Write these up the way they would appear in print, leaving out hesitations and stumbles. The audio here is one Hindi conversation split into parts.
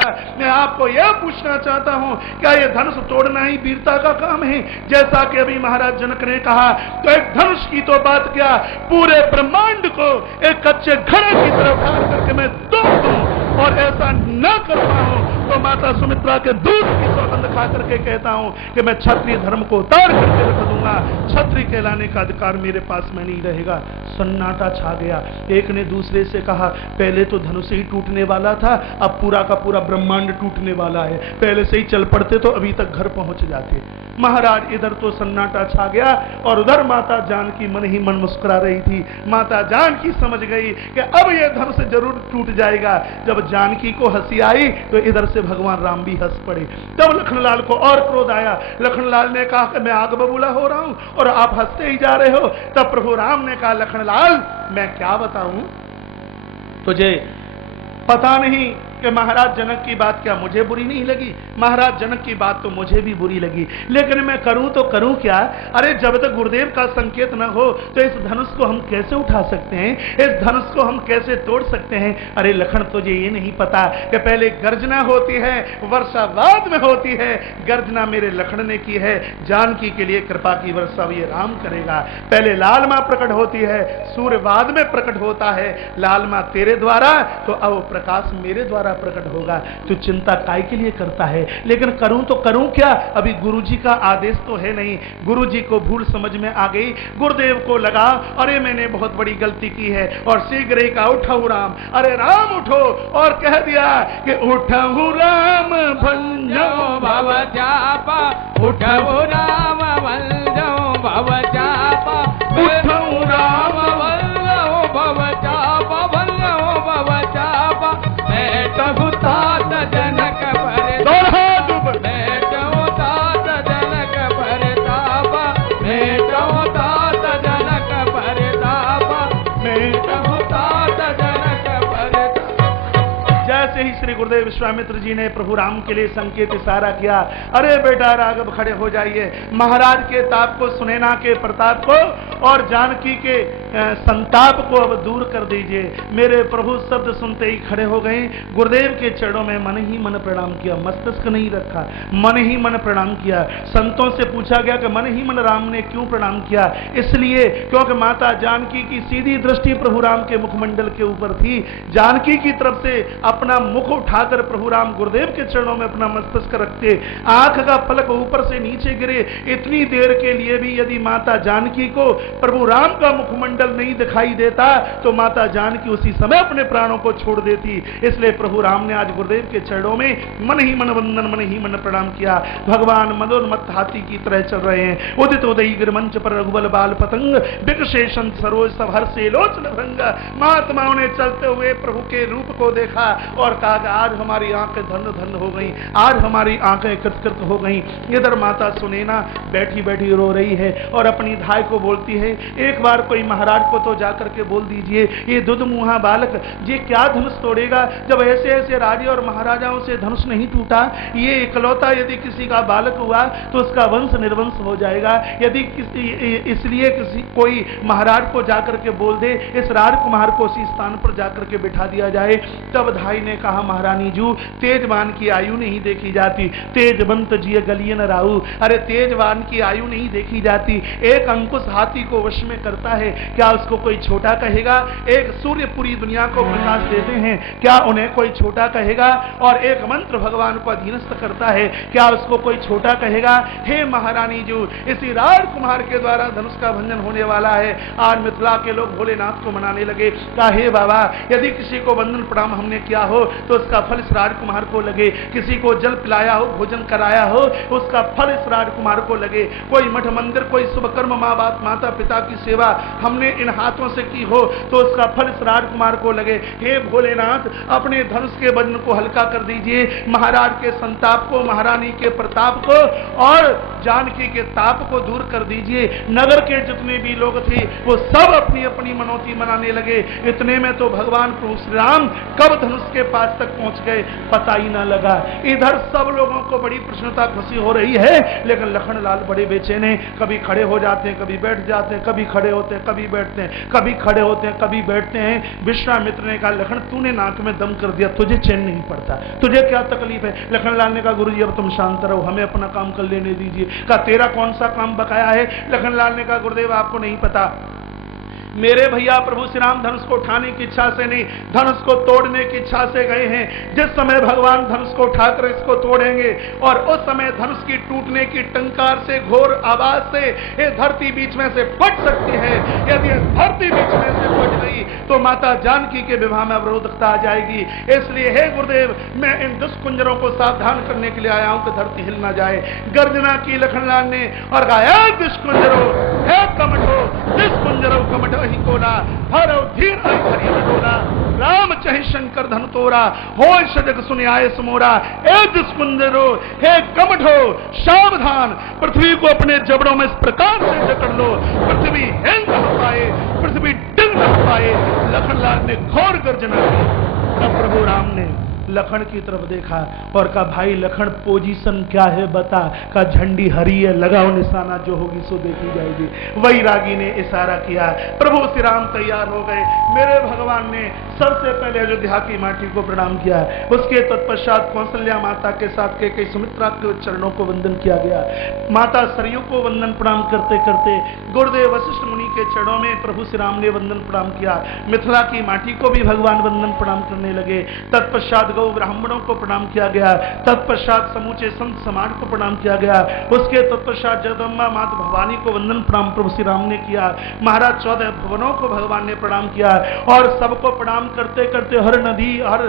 मैं आपको यह पूछना चाहता हूं, क्या यह धनुष तोड़ना ही वीरता का काम है? जैसा कि अभी महाराज जनक ने कहा, तो एक धनुष की तो बात क्या, पूरे ब्रह्मांड को एक कच्चे घड़े की तरफ उठा करके मैं तोड़ दूं, और ऐसा न कर पाऊं तो माता सुमित्रा के दूध की सौगंध खा करके कहता हूं कि मैं क्षत्रिय धर्म को उतार करके रख दूंगा, क्षत्रिय कहलाने का अधिकार मेरे पास में नहीं रहेगा। सन्नाटा छा गया। एक ने दूसरे से कहा, पहले तो धनुष ही टूटने वाला था, अब पूरा का पूरा ब्रह्मांड टूटने वाला है, पहले से ही चल पड़ते तो अभी तक घर पहुंच जाते। महाराज इधर तो सन्नाटा छा गया, और उधर माता जानकी मन ही मन मुस्कुरा रही थी। माता जानकी समझ गई कि अब यह धनुष जरूर टूट जाएगा। जब जानकी को हंसी आई तो इधर से भगवान राम भी हंस पड़े। तब लखनलाल को और क्रोध आया। लखनलाल ने कहा कि मैं आग बबूला हो रहा हूं और आप हंसते ही जा रहे हो। तब प्रभु राम ने कहा, लखनलाल मैं क्या बताऊं तुझे, पता नहीं कि महाराज जनक की बात क्या मुझे बुरी नहीं लगी, महाराज जनक की बात तो मुझे भी बुरी लगी, लेकिन मैं करूं तो करूं क्या? अरे जब तक गुरुदेव का संकेत न हो तो इस धनुष को हम कैसे उठा सकते हैं, इस धनुष को हम कैसे तोड़ सकते हैं? अरे लखन, तुझे ये नहीं पता कि पहले गर्जना होती है, वर्षा बाद में होती है। गर्जना मेरे लखन ने की है, जानकी के लिए कृपा की वर्षा ये राम करेगा। पहले लाल मां प्रकट होती है, सूर्य बाद में प्रकट होता है। लाल मां तेरे द्वारा तो अब प्रकाश मेरे द्वारा प्रकट होगा। तू चिंता काय के लिए करता है? लेकिन करूं तो करूं क्या? अभी गुरुजी का आदेश तो है नहीं। गुरुजी को भूल समझ में आ गई। गुरुदेव को लगा, अरे मैंने बहुत बड़ी गलती की है, और शीघ्र ही कहा, उठो राम, अरे राम उठो, और कह दिया कि उठो राम भंजो भव जापा, उठो राम भंजो भव जापा, उठो राम भंजो भव जापा, भंजो भव जापा, बैठो तात जनक पर, बैठो तात जनक पर तापा, बैठो तात जनक पर तापा, बैठो तात जनक पर। जैसे ही श्री गुरुदेव विश्वामित्र जी ने प्रभु राम के लिए संकेत इशारा किया, अरे बेटा राघव खड़े हो जाइए, महाराज के ताप को, सुनैना के प्रताप को और जानकी के संताप को अब दूर कर दीजिए। मेरे प्रभु शब्द सुनते ही खड़े हो गए। गुरुदेव के चरणों में मन ही मन प्रणाम किया, मस्तिष्क नहीं रखा, मन ही मन प्रणाम किया। संतों से पूछा गया कि मन ही मन राम ने क्यों प्रणाम किया? इसलिए क्योंकि माता जानकी की सीधी दृष्टि प्रभु राम के मुखमंडल के ऊपर थी। जानकी की तरफ से अपना मुख उठाकर प्रभु राम गुरुदेव के चरणों में अपना मस्तिष्क रखते, आंख का पलक ऊपर से नीचे गिरे। इतनी देर के लिए भी यदि माता जानकी को प्रभु राम का मुखमंडल नहीं दिखाई देता तो माता जानकी उसी समय अपने प्राणों को छोड़ देती। इसलिए प्रभु राम ने आज गुरुदेव के चरणों में मन ही मन वंदन, मन ही मन प्रणाम किया। भगवान मनोन्मत्त हाथी की तरह चल रहे हैं। उदित उदयी गिरमंच पर रघुबल बाल पतंग, विकशेषण सरोज सब हर से लोचन भंग। महात्माओं ने चलते हुए प्रभु के रूप को देखा और कहा कि आज हमारी आंखें धन्य धन्य हो गई, आज हमारी आंखें कृतकृत हो गई। इधर माता सुनैना बैठी बैठी रो रही है और अपनी धाय को बोलती है, एक बार कोई महाराज को तो जाकर के बोल दीजिए, ये दुधमुहा बालक ये क्या धनुष तोड़ेगा? जब ऐसे ऐसे राजे और महाराजाओं से धनुष नहीं टूटा, ये इकलौता यदि किसी का बालक हुआ तो उसका वंश निर्वंश हो जाएगा। यदि इसलिए किसी कोई महाराज को जाकर के बोल दे, इस राजकुमार को उसी स्थान पर जाकर के बिठा दिया जाए। तब धाई ने कहा, महारानी जू, तेजवान की आयु नहीं देखी जाती, तेजवंत जिय गलिए न राहु। अरे तेजवान की आयु नहीं देखी जाती, एक अंकुश हाथी को वश में करता है, क्या उसको कोई छोटा कहेगा? एक सूर्य पूरी दुनिया को प्रकाश देते हैं, क्या उन्हें कोई छोटा कहेगा? और एक मंत्र भगवान को अधीनस्थ करता है, क्या उसको कोई छोटा कहेगा? हे महारानी जू, इसी राजकुमार के द्वारा धनुष का भंजन होने वाला है। आज मिथिला के लोग भोलेनाथ को मनाने लगे। कहा, हे बाबा, यदि किसी को वंदन प्रणाम हमने किया हो तो उसका फल इस राजकुमार को लगे। किसी को जल पिलाया हो, भोजन कराया हो, उसका फल इस राजकुमार को लगे। कोई मठ मंदिर, कोई शुभ कर्म, माँ बाप माता पिता की सेवा हमने इन हाथों से की हो तो उसका फल इस राजकुमार को लगे। हे भोलेनाथ, अपने धनुष के वजन को हल्का कर दीजिए, महाराज के संताप को, महारानी के प्रताप को और जानकी के ताप को दूर कर दीजिए। नगर के जितने भी लोग थे वो सब अपनी अपनी मनौती मनाने लगे। इतने में तो भगवान प्रभु श्री राम कब धनुष के पास तक पहुंच गए पता ही ना लगा। इधर सब लोगों को बड़ी प्रसन्नता खुशी हो रही है, लेकिन लखनलाल बड़े बेचैन हैं। कभी खड़े हो जाते हैं, कभी बैठ जाते हैं, कभी खड़े होते हैं, कभी बैठते हैं, कभी खड़े होते हैं, कभी बैठते हैं। विश्वामित्र ने कहा लखन तूने नाक में दम कर दिया, तुझे चैन नहीं पड़ता, तुझे क्या तकलीफ है? लखनलाल ने कहा गुरुजी अब तुम शांत रहो, हमें अपना काम कर लेने दीजिए। कहा तेरा कौन सा काम बकाया है? लखनलाल ने कहा गुरुदेव आपको नहीं पता, मेरे भैया प्रभु श्री राम धनुष को उठाने की इच्छा से नहीं, धनुष को तोड़ने की इच्छा से गए हैं। जिस समय भगवान धनुष को उठाकर इसको तोड़ेंगे और उस समय धनुष की टूटने की टंकार से, घोर आवाज से ये धरती बीच में से फट सकती है। यदि धरती बीच में से फट गई तो माता जानकी के विवाह में अवरोधकता आ जाएगी। इसलिए हे गुरुदेव मैं इन दुष्कुंजरों को सावधान करने के लिए आया हूं कि धरती हिल ना जाए। गर्जना की लखनलाल ने और कहा दुष्कुंजरो हे कमठो, दुष्कुंजरो कमठो ही कोला, हरो धीर हरि डोला, राम चहि शंकर धन तोरा, हो सजग सुनि आए समोरा। ए दुष्कुंजरो हे कमठो सावधान, पृथ्वी को अपने जबड़ों में इस प्रकार से जकड़ लो, पृथ्वी हिल न पाए, पृथ्वी डिग न पाए। लखनलाल ने घोर गर्जना की। तब प्रभु राम ने लखन की तरफ देखा और कहा भाई लखन पोजीशन क्या है बता? का झंडी हरी है, लगाओ निशाना, जो होगी सो देखी जाएगी। वही रागी ने इशारा किया, प्रभु श्री राम तैयार हो गए। मेरे भगवान ने सबसे पहले अयोध्या की माटी को प्रणाम किया, उसके तत्पश्चात कौशल्या माता के साथ के सुमित्रा के चरणों को वंदन किया गया। माता सरयू को वंदन प्रणाम करते करते गुरुदेव वशिष्ठ मुनि के चरणों में प्रभु श्री राम ने वंदन प्रणाम किया। मिथिला की माटी को भी भगवान वंदन प्रणाम करने लगे। तत्पश्चात ब्राह्मणों को प्रणाम किया गया, तत्पश्चात समूचे संत समाज को प्रणाम किया गया। उसके तत्पश्चात जगदम्बा माता भवानी को वंदन प्रणाम प्रभु श्री राम ने किया। महाराज 14 भुवनों को भगवान ने प्रणाम किया और सबको प्रणाम करते करते हर नदी, हर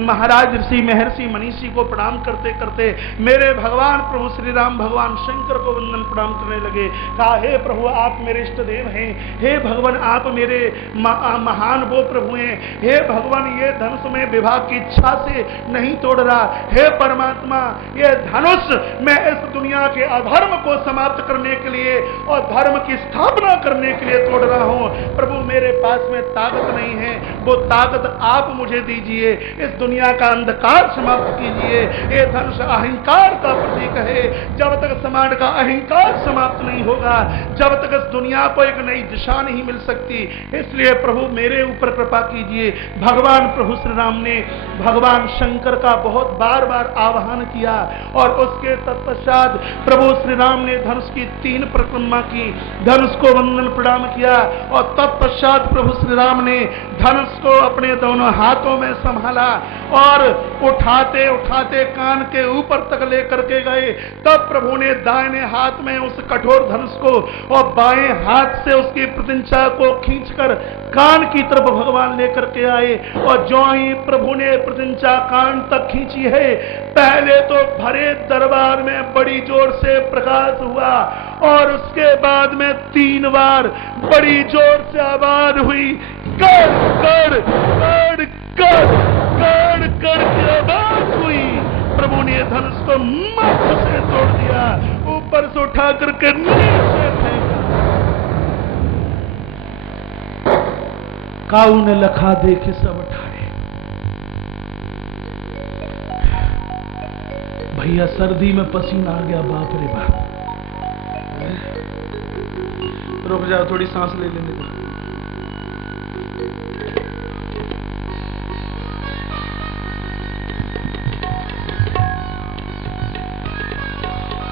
महाराज ऋषि महर्षि मनीषी को प्रणाम करते करते मेरे भगवान प्रभु श्री राम भगवान शंकर को वंदन प्रणाम करने लगे। कहा हे प्रभु आप मेरे इष्ट देव हैं, हे भगवान आप मेरे महान वो प्रभु हैं। हे भगवान ये धनुष में विवाह की इच्छा से नहीं तोड़ रहा, हे परमात्मा ये धनुष मैं इस दुनिया के अधर्म को समाप्त करने के लिए और धर्म की स्थापना करने के लिए तोड़ रहा हूं। प्रभु मेरे पास में ताकत नहीं है, वो ताकत आप मुझे दीजिए, इस दुनिया का अंधकार समाप्त कीजिए। ये धनुष अहंकार का प्रतीक है, जब तक समाज का अहंकार समाप्त नहीं होगा, जब तक इस दुनिया को एक नई दिशा नहीं मिल सकती। इसलिए प्रभु मेरे ऊपर कृपा कीजिए। भगवान प्रभु श्री राम ने भगवान शंकर का बहुत बार बार आह्वान किया और उसके तत्पश्चात प्रभु श्री राम ने धनुष की 3 परिक्रमा की, धनुष को वंदन प्रणाम किया और तत्पश्चात प्रभु श्री राम ने धनुष को अपने दोनों हाथों में संभाला और उठाते उठाते कान के ऊपर तक लेकर के गए। तब प्रभु ने दाहिने हाथ में उस कठोर धनुष को और बाएं हाथ से उसकी प्रतिंचा को खींचकर कान की तरफ भगवान लेकर के आए और जो ही प्रभु ने प्रतिंचा कान तक खींची है, पहले तो भरे दरबार में बड़ी जोर से प्रकाश हुआ और उसके बाद में 3 बार बड़ी जोर से आवाज हुई, कर कर कर कर कर कर की आवाज हुई। प्रभु ने धनुष को मत से तोड़ दिया, ऊपर से उठा करके नीचे फेंका। काऊ ने लखा देखे सब ठाड़े। भैया सर्दी में पसीना आ गया, बाप रे बाप। रुक जाओ, थोड़ी सांस ले लेने दो।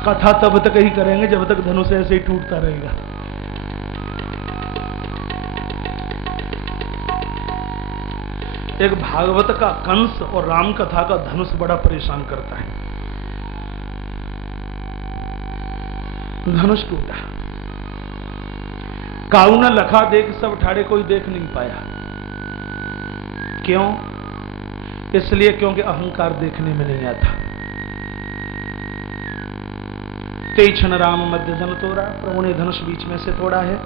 कथा तब तक ही करेंगे जब तक धनुष ऐसे ही टूटता रहेगा। एक भागवत का कंस और राम कथा का धनुष बड़ा परेशान करता है। धनुष टूटा, काऊ ने लखा देख सब ठाड़े, कोई देख नहीं पाया। क्यों? इसलिए क्योंकि अहंकार देखने में नहीं आता। तीक्ष्ण राम मध्य धन तोड़ा, प्रभु ने धनुष बीच में से तोड़ा है।